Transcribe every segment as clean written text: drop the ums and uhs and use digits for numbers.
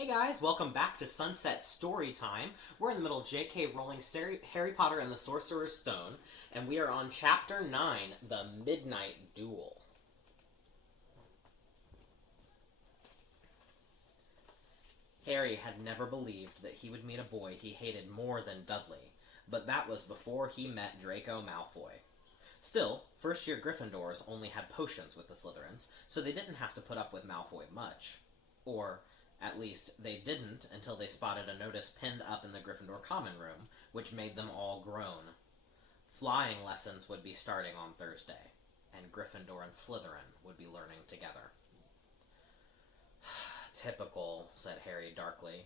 Hey guys, welcome back to Sunset Storytime. We're in the middle of J.K. Rowling's Harry Potter and the Sorcerer's Stone, and we are on Chapter 9, The Midnight Duel. Harry had never believed that he would meet a boy he hated more than Dudley, but that was before he met Draco Malfoy. Still, first-year Gryffindors only had potions with the Slytherins, so they didn't have to put up with Malfoy much. Or, at least, they didn't until they spotted a notice pinned up in the Gryffindor common room, which made them all groan. Flying lessons would be starting on Thursday, and Gryffindor and Slytherin would be learning together. Typical, said Harry darkly.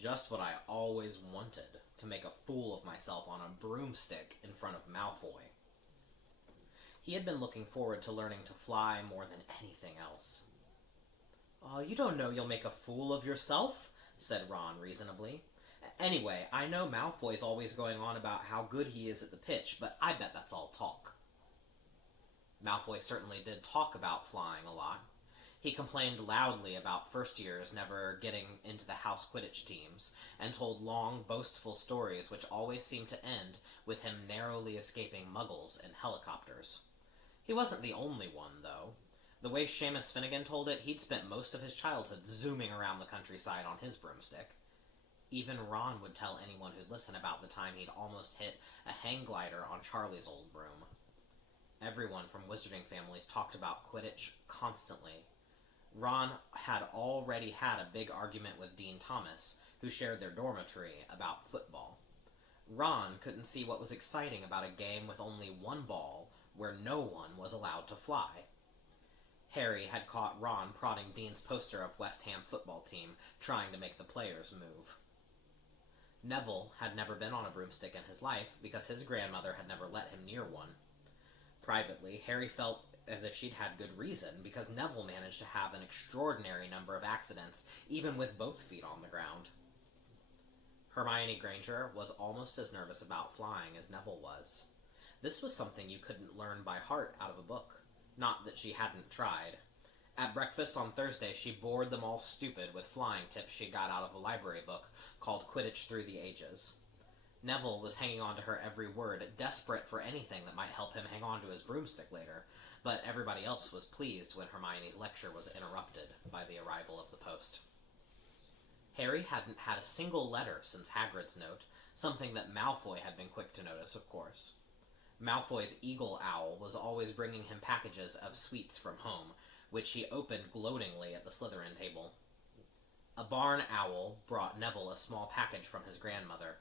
Just what I always wanted, to make a fool of myself on a broomstick in front of Malfoy. He had been looking forward to learning to fly more than anything else. "Oh, you don't know you'll make a fool of yourself," said Ron reasonably. "Anyway, I know Malfoy's always going on about how good he is at the pitch, but I bet that's all talk." Malfoy certainly did talk about flying a lot. He complained loudly about first-years never getting into the house Quidditch teams, and told long, boastful stories which always seemed to end with him narrowly escaping muggles in helicopters. He wasn't the only one, though. The way Seamus Finnegan told it, he'd spent most of his childhood zooming around the countryside on his broomstick. Even Ron would tell anyone who'd listen about the time he'd almost hit a hang glider on Charlie's old broom. Everyone from wizarding families talked about Quidditch constantly. Ron had already had a big argument with Dean Thomas, who shared their dormitory, about football. Ron couldn't see what was exciting about a game with only one ball, where no one was allowed to fly. Harry had caught Ron prodding Dean's poster of West Ham football team, trying to make the players move. Neville had never been on a broomstick in his life, because his grandmother had never let him near one. Privately, Harry felt as if she'd had good reason, because Neville managed to have an extraordinary number of accidents, even with both feet on the ground. Hermione Granger was almost as nervous about flying as Neville was. This was something you couldn't learn by heart out of a book. Not that she hadn't tried. At breakfast on Thursday, she bored them all stupid with flying tips she got out of a library book called Quidditch Through the Ages. Neville was hanging on to her every word, desperate for anything that might help him hang on to his broomstick later, but everybody else was pleased when Hermione's lecture was interrupted by the arrival of the post. Harry hadn't had a single letter since Hagrid's note, something that Malfoy had been quick to notice, of course. Malfoy's eagle owl was always bringing him packages of sweets from home, which he opened gloatingly at the Slytherin table. A barn owl brought Neville a small package from his grandmother.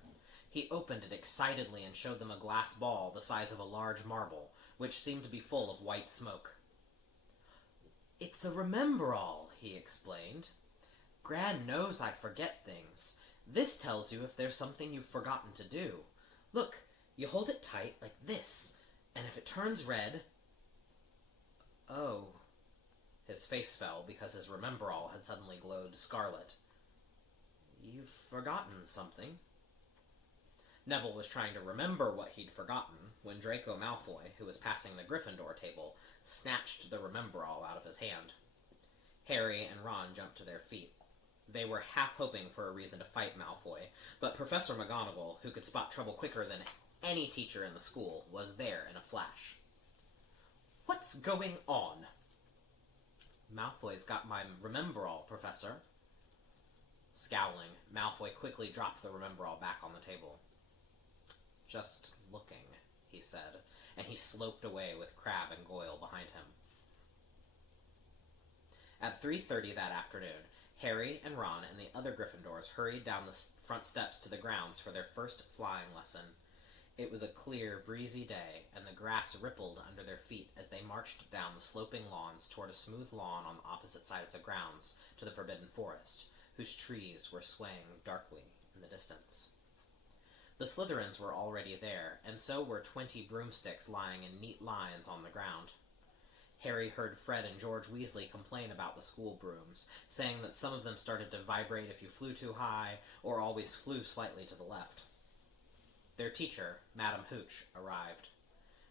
He opened it excitedly and showed them a glass ball the size of a large marble, which seemed to be full of white smoke. "It's a Remember-all," he explained. "Gran knows I forget things. This tells you if there's something you've forgotten to do. Look, you hold it tight, like this, and if it turns red—" "Oh." His face fell because his Remember-all had suddenly glowed scarlet. "You've forgotten something." Neville was trying to remember what he'd forgotten when Draco Malfoy, who was passing the Gryffindor table, snatched the Remember-all out of his hand. Harry and Ron jumped to their feet. They were half hoping for a reason to fight Malfoy, but Professor McGonagall, who could spot trouble quicker than any teacher in the school, was there in a flash. "What's going on?" "Malfoy's got my Remember-all, Professor." Scowling, Malfoy quickly dropped the Remember-all back on the table. "Just looking," he said, and he sloped away with Crabbe and Goyle behind him. At 3:30 that afternoon, Harry and Ron and the other Gryffindors hurried down the front steps to the grounds for their first flying lesson. It was a clear, breezy day, and the grass rippled under their feet as they marched down the sloping lawns toward a smooth lawn on the opposite side of the grounds to the Forbidden Forest, whose trees were swaying darkly in the distance. The Slytherins were already there, and so were 20 broomsticks lying in neat lines on the ground. Harry heard Fred and George Weasley complain about the school brooms, saying that some of them started to vibrate if you flew too high, or always flew slightly to the left. Their teacher, Madame Hooch, arrived.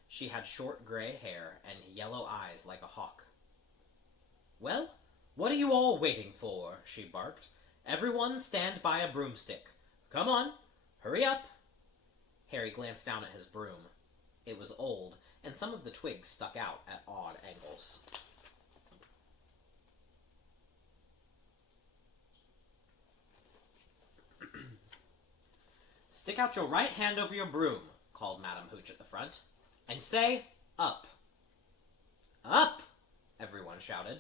She had short gray hair and yellow eyes like a hawk. "Well, what are you all waiting for?" she barked. Everyone stand by a broomstick. Come on, hurry up. Harry glanced down at his broom. It was old, and some of the twigs stuck out at odd angles. Stick out your right hand over your broom, called Madam Hooch at the front, and say, up. Up! Everyone shouted.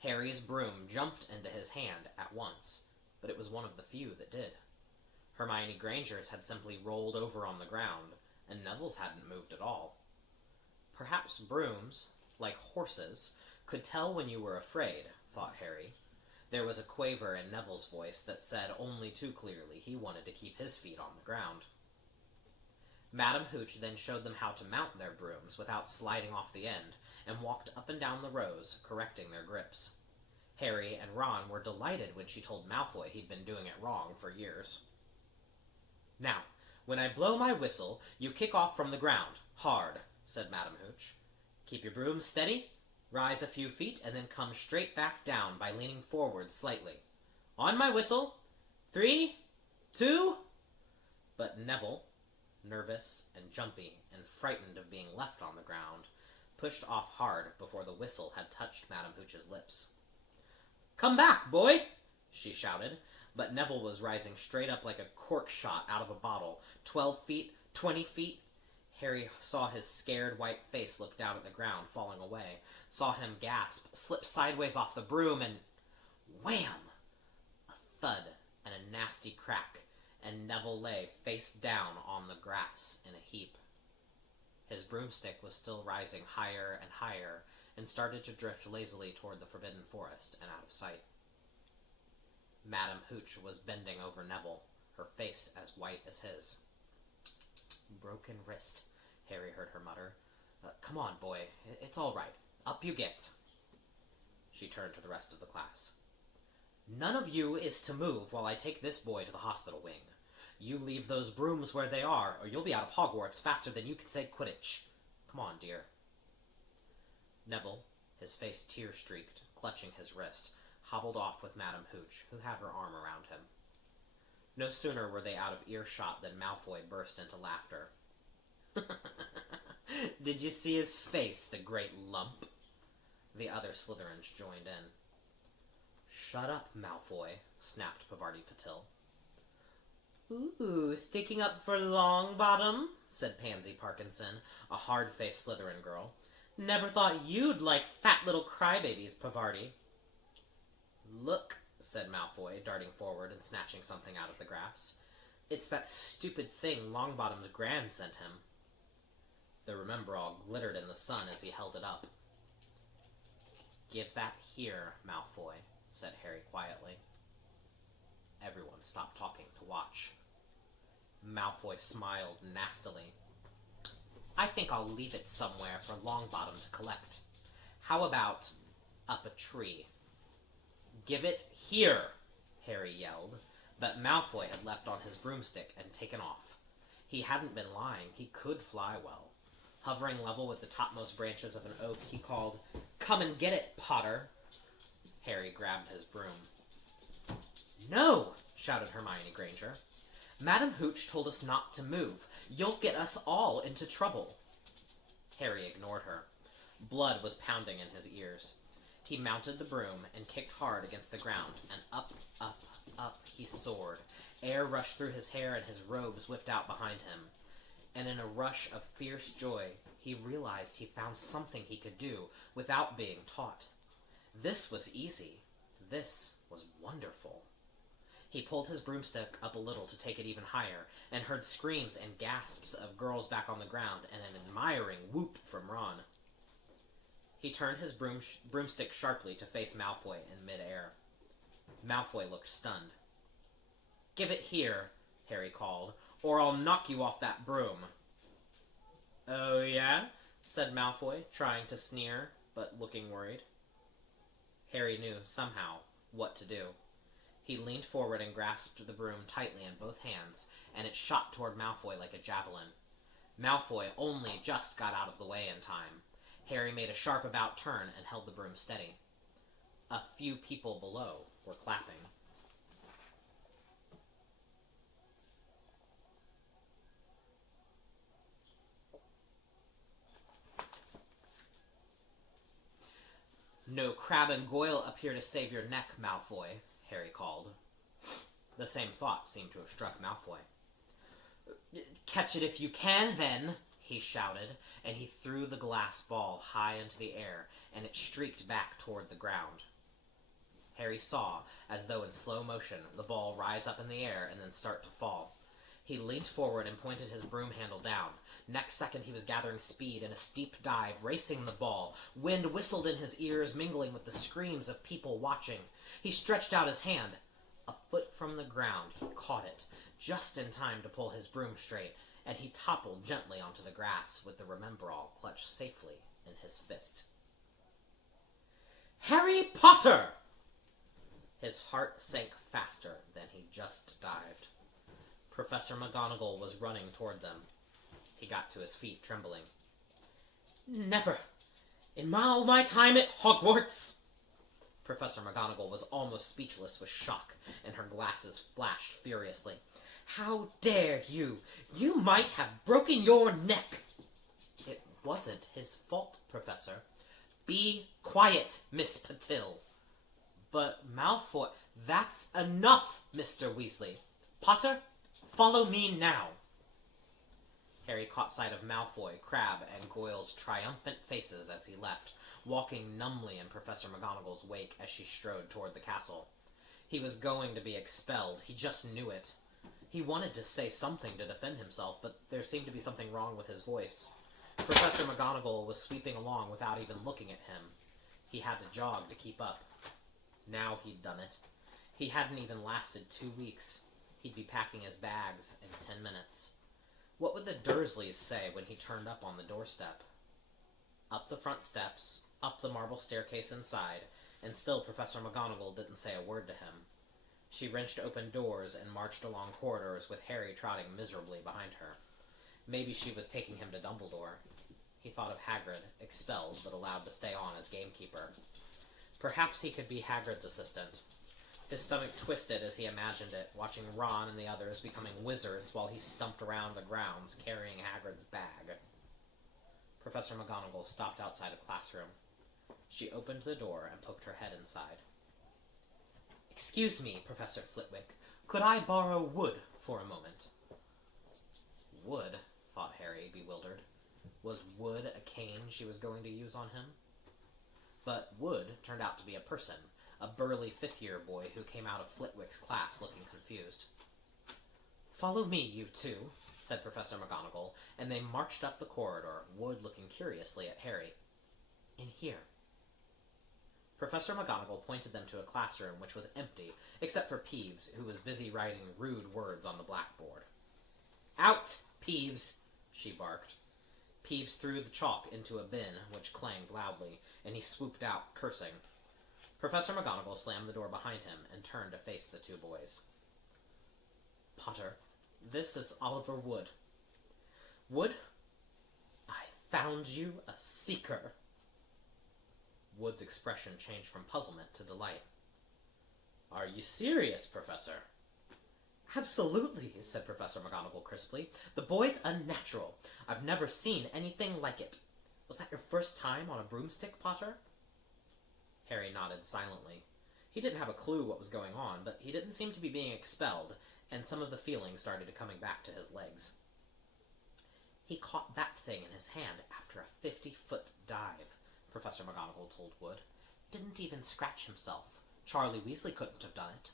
Harry's broom jumped into his hand at once, but it was one of the few that did. Hermione Granger's had simply rolled over on the ground, and Neville's hadn't moved at all. Perhaps brooms, like horses, could tell when you were afraid, thought Harry. There was a quaver in Neville's voice that said only too clearly he wanted to keep his feet on the ground. Madam Hooch then showed them how to mount their brooms without sliding off the end, and walked up and down the rows, correcting their grips. Harry and Ron were delighted when she told Malfoy he'd been doing it wrong for years. Now, when I blow my whistle, you kick off from the ground, hard, said Madam Hooch. Keep your broom steady, rise a few feet, and then come straight back down by leaning forward slightly. On my whistle, 3, 2... But Neville, nervous and jumpy and frightened of being left on the ground, pushed off hard before the whistle had touched Madam Hooch's lips. Come back, boy, she shouted, but Neville was rising straight up like a cork shot out of a bottle, 12 feet, 20 feet. Harry saw his scared white face look down at the ground, falling away, saw him gasp, slip sideways off the broom, and wham! A thud and a nasty crack, and Neville lay face down on the grass in a heap. His broomstick was still rising higher and higher, and started to drift lazily toward the Forbidden Forest and out of sight. Madam Hooch was bending over Neville, her face as white as his. Broken wrist, Harry heard her mutter. Come on, boy, it's all right. Up you get. She turned to the rest of the class. None of you is to move while I take this boy to the hospital wing. You leave those brooms where they are, or you'll be out of Hogwarts faster than you can say Quidditch. Come on, dear. Neville, his face tear-streaked, clutching his wrist, hobbled off with Madam Hooch, who had her arm around him. No sooner were they out of earshot than Malfoy burst into laughter. Did you see his face, the great lump? The other Slytherins joined in. Shut up, Malfoy, snapped Pavarti Patil. Ooh, sticking up for Longbottom, said Pansy Parkinson, a hard-faced Slytherin girl. Never thought you'd like fat little crybabies, Pavarti. Look, said Malfoy, darting forward and snatching something out of the grass. It's that stupid thing Longbottom's Gran sent him. The Remembrall glittered in the sun as he held it up. Give that here, Malfoy, said Harry quietly. Everyone stopped talking to watch. Malfoy smiled nastily. I think I'll leave it somewhere for Longbottom to collect. How about up a tree? Give it here, Harry yelled, but Malfoy had leapt on his broomstick and taken off. He hadn't been lying. He could fly well. Hovering level with the topmost branches of an oak, he called, Come and get it, Potter. Harry grabbed his broom. No, shouted Hermione Granger. Madam Hooch told us not to move. You'll get us all into trouble. Harry ignored her. Blood was pounding in his ears. He mounted the broom and kicked hard against the ground, and up, up, up he soared. Air rushed through his hair and his robes whipped out behind him. And in a rush of fierce joy, he realized he found something he could do without being taught. This was easy. This was wonderful. He pulled his broomstick up a little to take it even higher, and heard screams and gasps of girls back on the ground, and an admiring whoop from Ron. He turned his broomstick sharply to face Malfoy in mid-air. Malfoy looked stunned. Give it here, Harry called, or I'll knock you off that broom. Oh, yeah? Said Malfoy, trying to sneer, but looking worried. Harry knew, somehow, what to do. He leaned forward and grasped the broom tightly in both hands, and it shot toward Malfoy like a javelin. Malfoy only just got out of the way in time. Harry made a sharp about turn and held the broom steady. A few people below were clapping. "No crab and goyle appear to save your neck, Malfoy," Harry called. The same thought seemed to have struck Malfoy. "Catch it if you can, then," he shouted, and he threw the glass ball high into the air, and it streaked back toward the ground. Harry saw, as though in slow motion, the ball rise up in the air and then start to fall. He leant forward and pointed his broom handle down. Next second he was gathering speed in a steep dive, racing the ball. Wind whistled in his ears, mingling with the screams of people watching. He stretched out his hand. A foot from the ground, he caught it, just in time to pull his broom straight, and he toppled gently onto the grass with the Remember-All clutched safely in his fist. "Harry Potter!" His heart sank faster than he just dived. Professor McGonagall was running toward them. He got to his feet, trembling. "Never! In all my time at Hogwarts!" Professor McGonagall was almost speechless with shock, and her glasses flashed furiously. "How dare you! You might have broken your neck!" "It wasn't his fault, Professor." "Be quiet, Miss Patil." "But Malfoy—" "That's enough, Mr. Weasley. Potter, follow me now." Harry caught sight of Malfoy, Crabbe, and Goyle's triumphant faces as he left, walking numbly in Professor McGonagall's wake as she strode toward the castle. He was going to be expelled. He just knew it. He wanted to say something to defend himself, but there seemed to be something wrong with his voice. Professor McGonagall was sweeping along without even looking at him. He had to jog to keep up. Now he'd done it. He hadn't even lasted 2 weeks. He'd be packing his bags in 10 minutes. What would the Dursleys say when he turned up on the doorstep? Up the front steps, up the marble staircase inside, and still Professor McGonagall didn't say a word to him. She wrenched open doors and marched along corridors with Harry trotting miserably behind her. Maybe she was taking him to Dumbledore. He thought of Hagrid, expelled but allowed to stay on as gamekeeper. Perhaps he could be Hagrid's assistant. His stomach twisted as he imagined it, watching Ron and the others becoming wizards while he stumped around the grounds carrying Hagrid's bag. Professor McGonagall stopped outside a classroom. She opened the door and poked her head inside. "Excuse me, Professor Flitwick. Could I borrow Wood for a moment?" Wood, thought Harry, bewildered. Was Wood a cane she was going to use on him? But Wood turned out to be a person, a burly fifth-year boy who came out of Flitwick's class looking confused. "Follow me, you two," said Professor McGonagall, and they marched up the corridor, Wood looking curiously at Harry. "In here." Professor McGonagall pointed them to a classroom which was empty, except for Peeves, who was busy writing rude words on the blackboard. "Out, Peeves!" she barked. Peeves threw the chalk into a bin, which clanged loudly, and he swooped out, cursing. Professor McGonagall slammed the door behind him and turned to face the two boys. "Potter, this is Oliver Wood. Wood, I found you a seeker." Wood's expression changed from puzzlement to delight. "Are you serious, Professor?" "Absolutely," said Professor McGonagall crisply. "The boy's unnatural. I've never seen anything like it. Was that your first time on a broomstick, Potter?" Harry nodded silently. He didn't have a clue what was going on, but he didn't seem to be being expelled, and some of the feeling started coming back to his legs. "He caught that thing in his hand after a 50-foot dive," Professor McGonagall told Wood. "Didn't even scratch himself. Charlie Weasley couldn't have done it."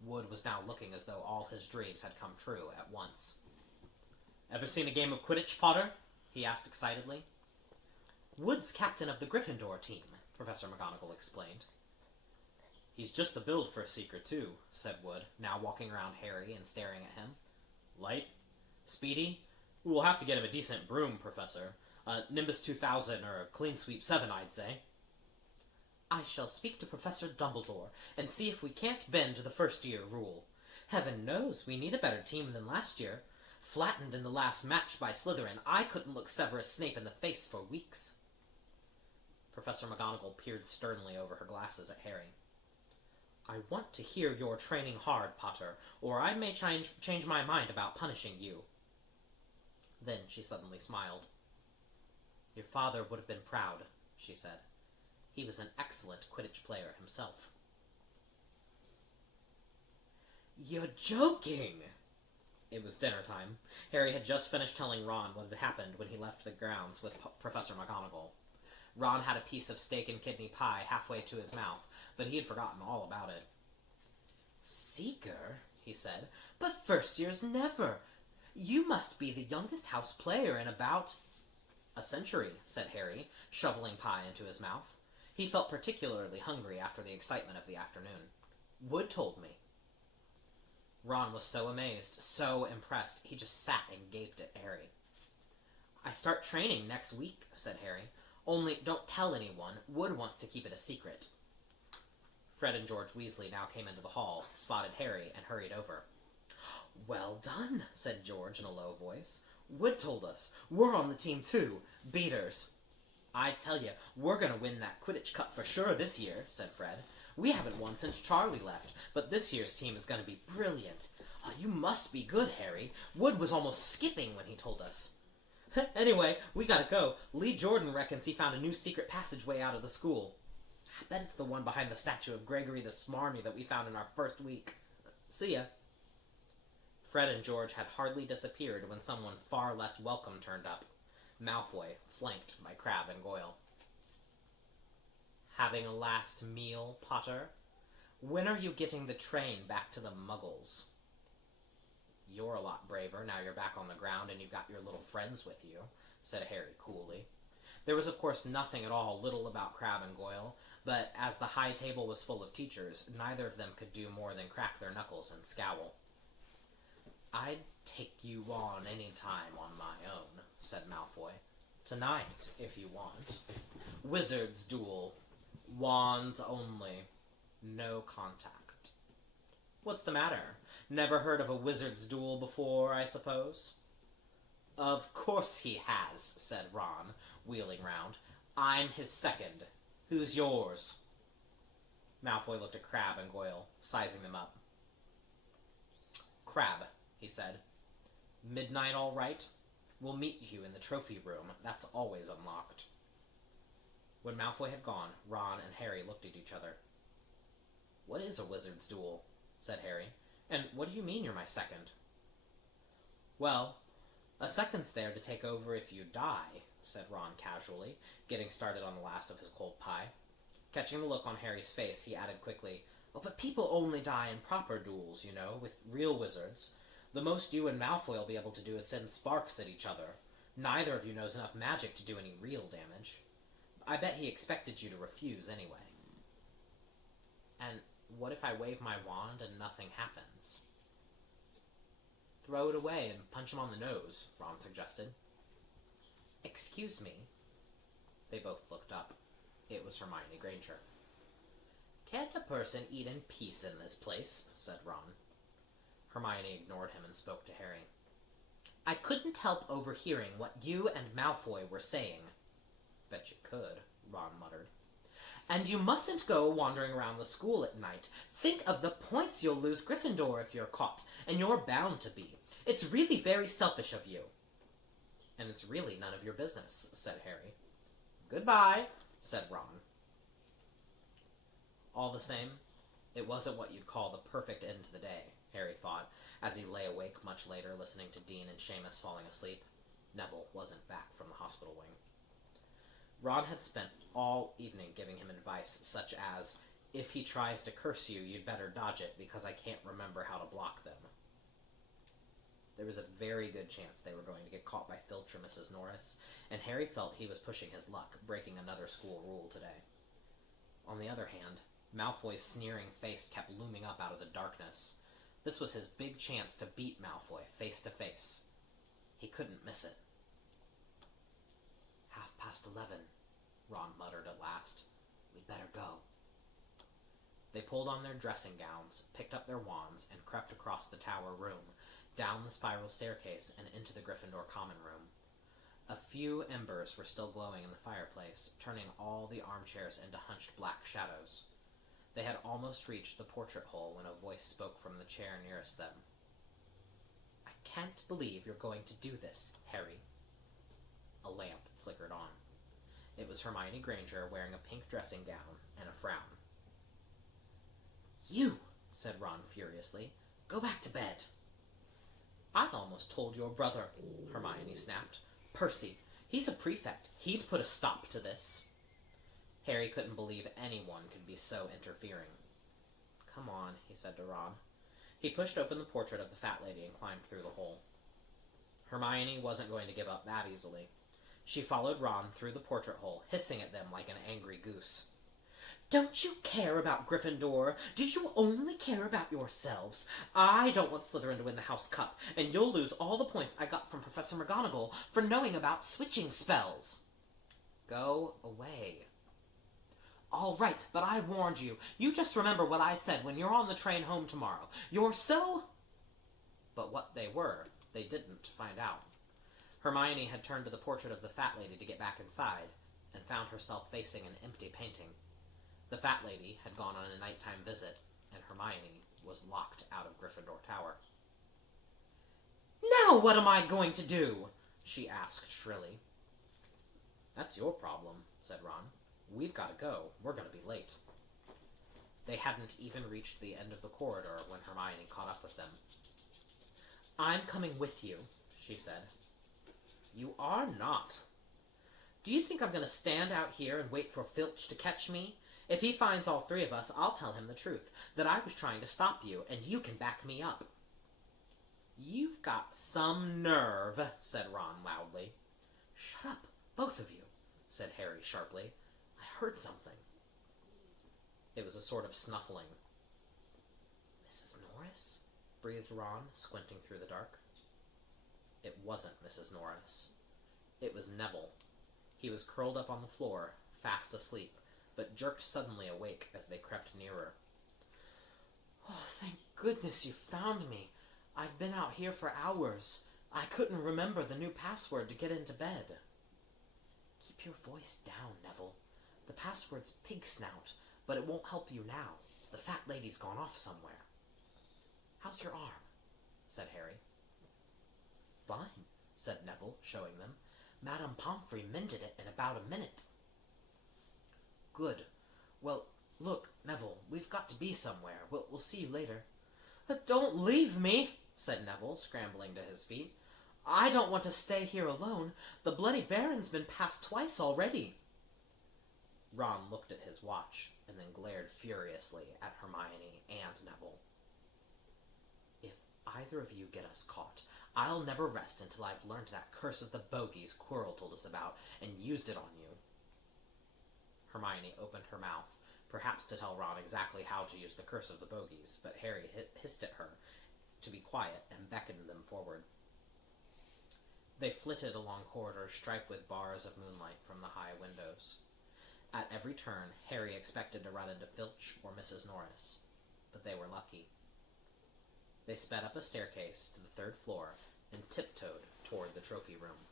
Wood was now looking as though all his dreams had come true at once. "Ever seen a game of Quidditch, Potter?" he asked excitedly. "Wood's captain of the Gryffindor team," Professor McGonagall explained. "He's just the build for a seeker, too," said Wood, now walking around Harry and staring at him. "Light? Speedy? We'll have to get him a decent broom, Professor. A Nimbus 2000 or a Clean Sweep 7, I'd say." "I shall speak to Professor Dumbledore and see if we can't bend the first-year rule. Heaven knows we need a better team than last year. Flattened in the last match by Slytherin, I couldn't look Severus Snape in the face for weeks." Professor McGonagall peered sternly over her glasses at Harry. I want to hear you're training hard, Potter, or I may change my mind about punishing you. Then she suddenly smiled. Your father would have been proud, she said. He was an excellent Quidditch player himself. You're joking! It was dinner time. Harry had just finished telling Ron what had happened when he left the grounds with Professor McGonagall. Ron had a piece of steak and kidney pie halfway to his mouth, but he had forgotten all about it. Seeker, he said, but first years never. You must be the youngest house player in about... A century, said Harry, shoveling pie into his mouth. He felt particularly hungry after the excitement of the afternoon. Wood told me. Ron was so amazed, so impressed, he just sat and gaped at Harry. I start training next week, said Harry. Only don't tell anyone. Wood wants to keep it a secret. Fred and George Weasley now came into the hall, spotted Harry, and hurried over. Well done, said George in a low voice. Wood told us. We're on the team too. Beaters. I tell you, we're going to win that Quidditch Cup for sure this year, said Fred. We haven't won since Charlie left, but this year's team is going to be brilliant. Oh, you must be good, Harry. Wood was almost skipping when he told us. Anyway, we gotta go. Lee Jordan reckons he found a new secret passageway out of the school. I bet it's the one behind the statue of Gregory the Smarmy that we found in our first week. See ya. Fred and George had hardly disappeared when someone far less welcome turned up. Malfoy, flanked by Crabbe and Goyle. Having a last meal, Potter? When are you getting the train back to the Muggles? You're a lot braver now you're back on the ground and you've got your little friends with you, said Harry coolly. There was of course nothing at all little about Crabbe and Goyle, but as the high table was full of teachers, neither of them could do more than crack their knuckles and scowl. I'd take you on any time on my own, said Malfoy. Tonight, if you want. Wizard's duel. Wands only. No contact. What's the matter? Never heard of a wizard's duel before, I suppose? Of course he has, said Ron, wheeling round. I'm his second. Who's yours? Malfoy looked at Crabbe and Goyle, sizing them up. Crabbe, he said. Midnight all right? We'll meet you in the trophy room. That's always unlocked. When Malfoy had gone, Ron and Harry looked at each other. What is a wizard's duel? Said Harry. And what do you mean you're my second? Well, a second's there to take over if you die, said Ron casually, getting started on the last of his cold pie. Catching the look on Harry's face, he added quickly, Oh, but people only die in proper duels, you know, with real wizards. The most you and Malfoy will be able to do is send sparks at each other. Neither of you knows enough magic to do any real damage. I bet he expected you to refuse anyway. And what if I wave my wand and nothing happens? Throw it away and punch him on the nose, Ron suggested. Excuse me. They both looked up. It was Hermione Granger. Can't a person eat in peace in this place? Said Ron. Hermione ignored him and spoke to Harry. I couldn't help overhearing what you and Malfoy were saying. Bet you could, Ron muttered. And you mustn't go wandering around the school at night. Think of the points you'll lose Gryffindor if you're caught, and you're bound to be. It's really very selfish of you. And it's really none of your business, said Harry. Goodbye, said Ron. All the same, it wasn't what you'd call the perfect end to the day, Harry thought, as he lay awake much later listening to Dean and Seamus falling asleep. Neville wasn't back from the hospital wing. Ron had spent all evening giving him advice such as, if he tries to curse you, you'd better dodge it because I can't remember how to block them. There was a very good chance they were going to get caught by Filch or Mrs. Norris, and Harry felt he was pushing his luck, breaking another school rule today. On the other hand, Malfoy's sneering face kept looming up out of the darkness. This was his big chance to beat Malfoy face to face. He couldn't miss it. 11:30, Ron muttered at last. We'd better go. They pulled on their dressing gowns, picked up their wands, and crept across the tower room, down the spiral staircase, and into the Gryffindor common room. A few embers were still glowing in the fireplace, turning all the armchairs into hunched black shadows. They had almost reached the portrait hole when a voice spoke from the chair nearest them. "I can't believe you're going to do this, Harry." A lamp flickered on. It was Hermione Granger wearing a pink dressing gown and a frown. "You," said Ron furiously, "go back to bed." "I almost told your brother," Hermione snapped. "Percy, he's a prefect. He'd put a stop to this." Harry couldn't believe anyone could be so interfering. "Come on," he said to Ron. He pushed open the portrait of the fat lady and climbed through the hole. Hermione wasn't going to give up that easily. She followed Ron through the portrait hole, hissing at them like an angry goose. "Don't you care about Gryffindor? Do you only care about yourselves? I don't want Slytherin to win the House Cup, and you'll lose all the points I got from Professor McGonagall for knowing about switching spells." "Go away." "All right, but I warned you. You just remember what I said when you're on the train home tomorrow. You're so—" But what they were, they didn't find out. Hermione had turned to the portrait of the fat lady to get back inside, and found herself facing an empty painting. The fat lady had gone on a nighttime visit, and Hermione was locked out of Gryffindor Tower. "Now what am I going to do?" she asked shrilly. "That's your problem," said Ron. "We've got to go. We're going to be late." They hadn't even reached the end of the corridor when Hermione caught up with them. "I'm coming with you," she said. "You are not." "Do you think I'm going to stand out here and wait for Filch to catch me? If he finds all three of us, I'll tell him the truth, that I was trying to stop you, and you can back me up." "You've got some nerve," said Ron loudly. "Shut up, both of you," said Harry sharply. "I heard something." It was a sort of snuffling. "Mrs. Norris?" breathed Ron, squinting through the dark. It wasn't Mrs. Norris. It was Neville. He was curled up on the floor, fast asleep, but jerked suddenly awake as they crept nearer. "Oh, thank goodness you found me. I've been out here for hours. I couldn't remember the new password to get into bed." "Keep your voice down, Neville. The password's pig snout, but it won't help you now. The fat lady's gone off somewhere." "How's your arm?" said Harry. "Fine," said Neville, showing them. "Madame Pomfrey mended it in about a minute." "Good. Well, look, Neville, we've got to be somewhere. We'll see you later." "Don't leave me," said Neville, scrambling to his feet. "I don't want to stay here alone. The Bloody Baron's been passed twice already." Ron looked at his watch, and then glared furiously at Hermione and Neville. "If either of you get us caught, I'll never rest until I've learned that curse of the bogies Quirrell told us about and used it on you." Hermione opened her mouth, perhaps to tell Ron exactly how to use the curse of the bogies, but Harry hissed at her to be quiet and beckoned them forward. They flitted along corridors striped with bars of moonlight from the high windows. At every turn, Harry expected to run into Filch or Mrs. Norris, but they were lucky. They sped up a staircase to the third floor and tiptoed toward the trophy room.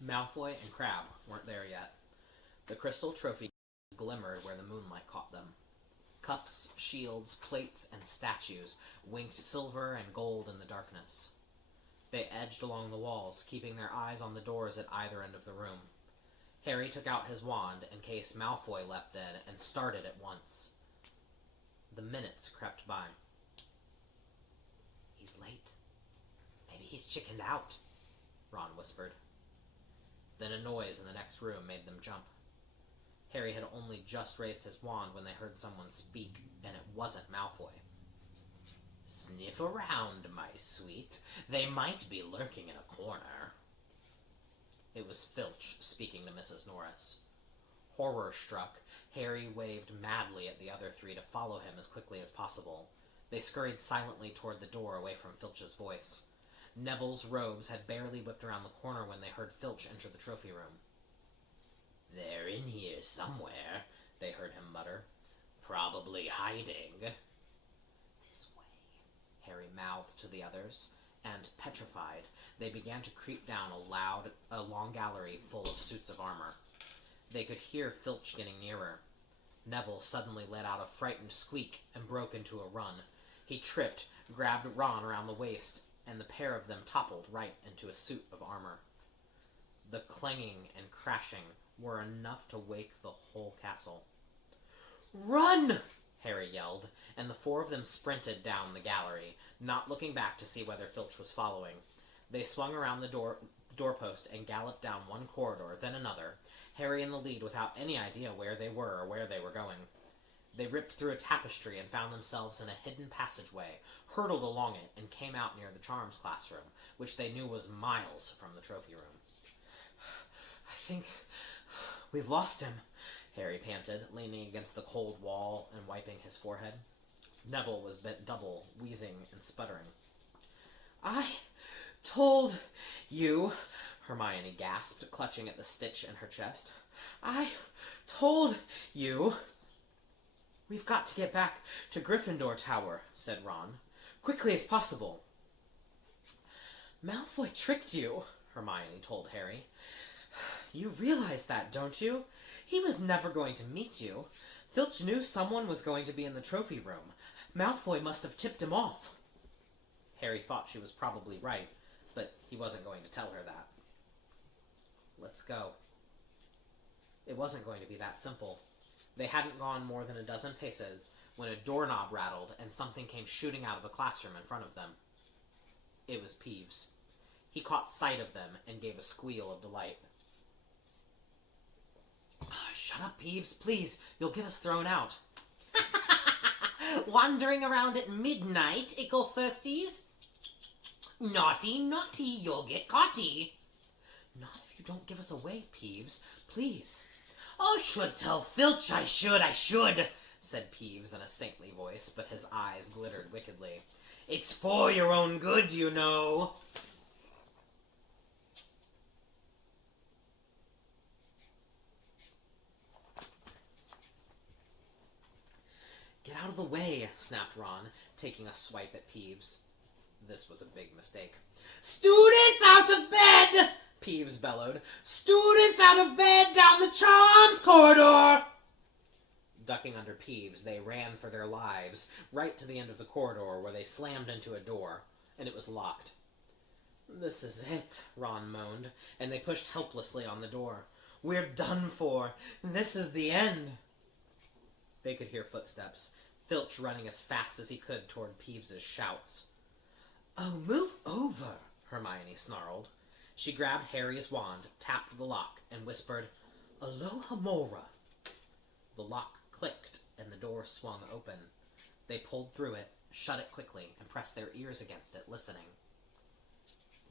Malfoy and Crabbe weren't there yet. The crystal trophy glimmered where the moonlight caught them. Cups, shields, plates, and statues winked silver and gold in the darkness. They edged along the walls, keeping their eyes on the doors at either end of the room. Harry took out his wand in case Malfoy leapt in and started at once. The minutes crept by. "He's late. Maybe he's chickened out," Ron whispered. Then a noise in the next room made them jump. Harry had only just raised his wand when they heard someone speak, and it wasn't Malfoy. "Sniff around, my sweet. They might be lurking in a corner." It was Filch speaking to Mrs. Norris. Horror-struck, Harry waved madly at the other three to follow him as quickly as possible. They scurried silently toward the door away from Filch's voice. Neville's robes had barely whipped around the corner when they heard Filch enter the trophy room. "They're in here somewhere," they heard him mutter. "Probably hiding." "This way," Harry mouthed to the others, and, petrified, they began to creep down a long gallery full of suits of armor. They could hear Filch getting nearer. Neville suddenly let out a frightened squeak and broke into a run. He tripped, grabbed Ron around the waist, and the pair of them toppled right into a suit of armor. The clanging and crashing were enough to wake the whole castle. "Run!" Harry yelled, and the four of them sprinted down the gallery, not looking back to see whether Filch was following. They swung around the doorpost and galloped down one corridor, then another, Harry in the lead without any idea where they were or where they were going. They ripped through a tapestry and found themselves in a hidden passageway, hurtled along it, and came out near the charms classroom, which they knew was miles from the trophy room. "I think we've lost him," Harry panted, leaning against the cold wall and wiping his forehead. Neville was bent double, wheezing and sputtering. "I told you," Hermione gasped, clutching at the stitch in her chest. "I told you." "We've got to get back to Gryffindor Tower," said Ron. "Quickly as possible." "Malfoy tricked you," Hermione told Harry. "You realize that, don't you? He was never going to meet you. Filch knew someone was going to be in the trophy room. Malfoy must have tipped him off." Harry thought she was probably right, but he wasn't going to tell her that. "Let's go." It wasn't going to be that simple. They hadn't gone more than a dozen paces when a doorknob rattled and something came shooting out of the classroom in front of them. It was Peeves. He caught sight of them and gave a squeal of delight. "Shut up, Peeves, please. You'll get us thrown out." "Wandering around at midnight, ickle firsties? Naughty, naughty, you'll get caughty." "Not if you don't give us away, Peeves. Please." "Oh, should tell Filch I should, said Peeves in a saintly voice, but his eyes glittered wickedly. "It's for your own good, you know." "Get out of the way," snapped Ron, taking a swipe at Peeves. This was a big mistake. "Students out of bed!" Peeves bellowed. "Students out of bed down the charms corridor!" Ducking under Peeves, they ran for their lives, right to the end of the corridor where they slammed into a door, and it was locked. "This is it," Ron moaned, and they pushed helplessly on the door. "We're done for. This is the end." They could hear footsteps, Filch running as fast as he could toward Peeves's shouts. "Oh, move over," Hermione snarled. She grabbed Harry's wand, tapped the lock, and whispered, "Alohomora." The lock clicked, and the door swung open. They pulled through it, shut it quickly, and pressed their ears against it, listening.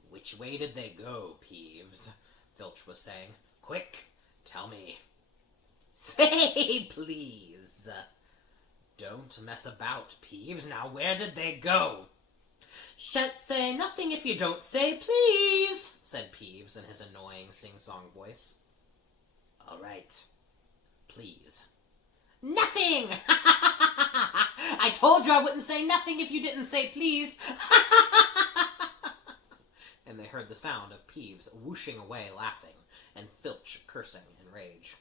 "Which way did they go, Peeves?" Filch was saying. "Quick, tell me." "Say, please." "Don't mess about, Peeves. Now, where did they go?" "Shan't say nothing if you don't say please," said Peeves in his annoying sing-song voice. "All right. Please." "Nothing!" "I told you I wouldn't say nothing if you didn't say please." And they heard the sound of Peeves whooshing away laughing, and Filch cursing in rage.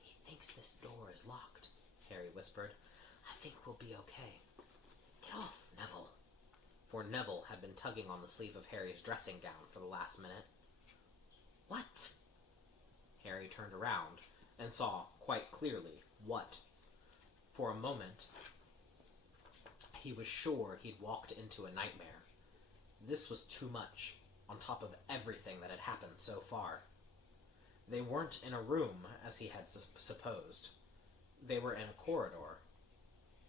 "He thinks this door is locked," Harry whispered. "I think we'll be okay. Get off, Neville." For Neville had been tugging on the sleeve of Harry's dressing gown for the last minute. "What?" Harry turned around and saw quite clearly what. For a moment, he was sure he'd walked into a nightmare. This was too much, on top of everything that had happened so far. They weren't in a room, as he had supposed. They were in a corridor,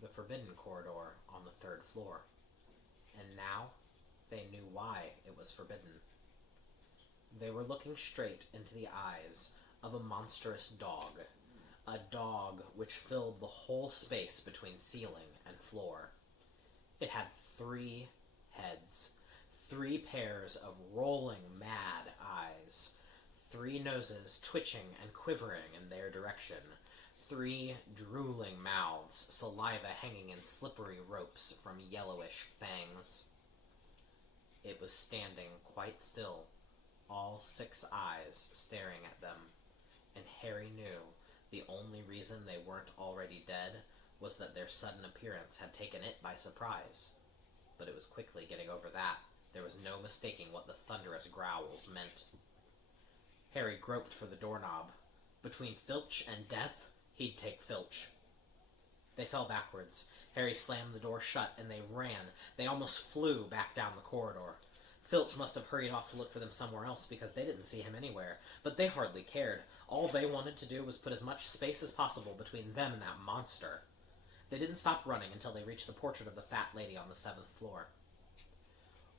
the forbidden corridor on the 3rd floor. And now they knew why it was forbidden. They were looking straight into the eyes of a monstrous dog, a dog which filled the whole space between ceiling and floor. It had 3 heads, 3 pairs of rolling, mad eyes, 3 noses twitching and quivering in their direction, 3 drooling mouths, saliva hanging in slippery ropes from yellowish fangs. It was standing quite still, all 6 eyes staring at them, and Harry knew the only reason they weren't already dead was that their sudden appearance had taken it by surprise. But it was quickly getting over that. There was no mistaking what the thunderous growls meant. Harry groped for the doorknob. Between Filch and death, he'd take Filch. They fell backwards. Harry slammed the door shut, and they ran. They almost flew back down the corridor. Filch must have hurried off to look for them somewhere else, because they didn't see him anywhere. But they hardly cared. All they wanted to do was put as much space as possible between them and that monster. They didn't stop running until they reached the portrait of the fat lady on the 7th floor.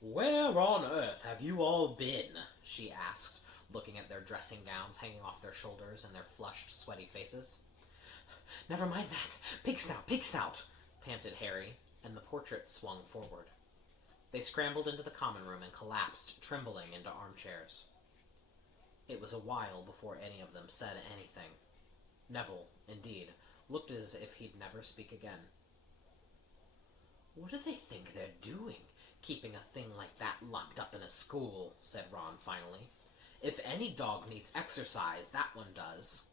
"Where on earth have you all been?" she asked, looking at their dressing gowns hanging off their shoulders and their flushed, sweaty faces. "Never mind that! Pig snout!" panted Harry, and the portrait swung forward. They scrambled into the common room and collapsed, trembling, into armchairs. It was a while before any of them said anything. Neville, indeed, looked as if he'd never speak again. "What do they think they're doing, keeping a thing like that locked up in a school?" said Ron finally. "If any dog needs exercise, that one does."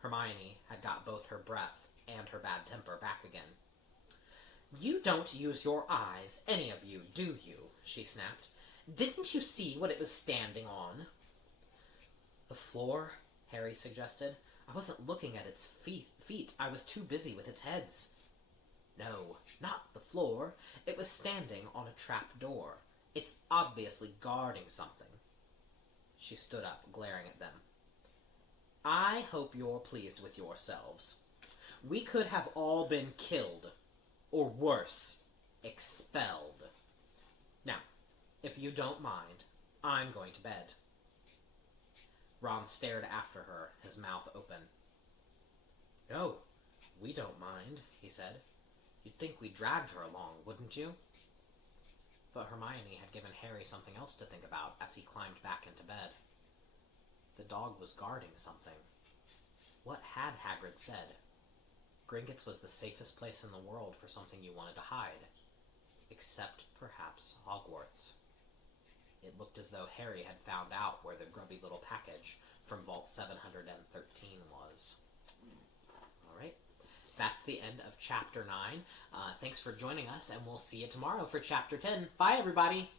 Hermione had got both her breath and her bad temper back again. "You don't use your eyes, any of you, do you?" she snapped. "Didn't you see what it was standing on?" "The floor," Harry suggested. "I wasn't looking at its feet. I was too busy with its heads." "No, not the floor. It was standing on a trap door. It's obviously guarding something." She stood up, glaring at them. "I hope you're pleased with yourselves. We could have all been killed. Or worse, expelled. Now, if you don't mind, I'm going to bed." Ron stared after her, his mouth open. "No, we don't mind," he said. "You'd think we dragged her along, wouldn't you?" But Hermione had given Harry something else to think about as he climbed back into bed. The dog was guarding something. What had Hagrid said? Gringotts was the safest place in the world for something you wanted to hide. Except, perhaps, Hogwarts. It looked as though Harry had found out where the grubby little package from Vault 713 was. Alright, that's the end of Chapter 9. Thanks for joining us, and we'll see you tomorrow for Chapter 10. Bye, everybody!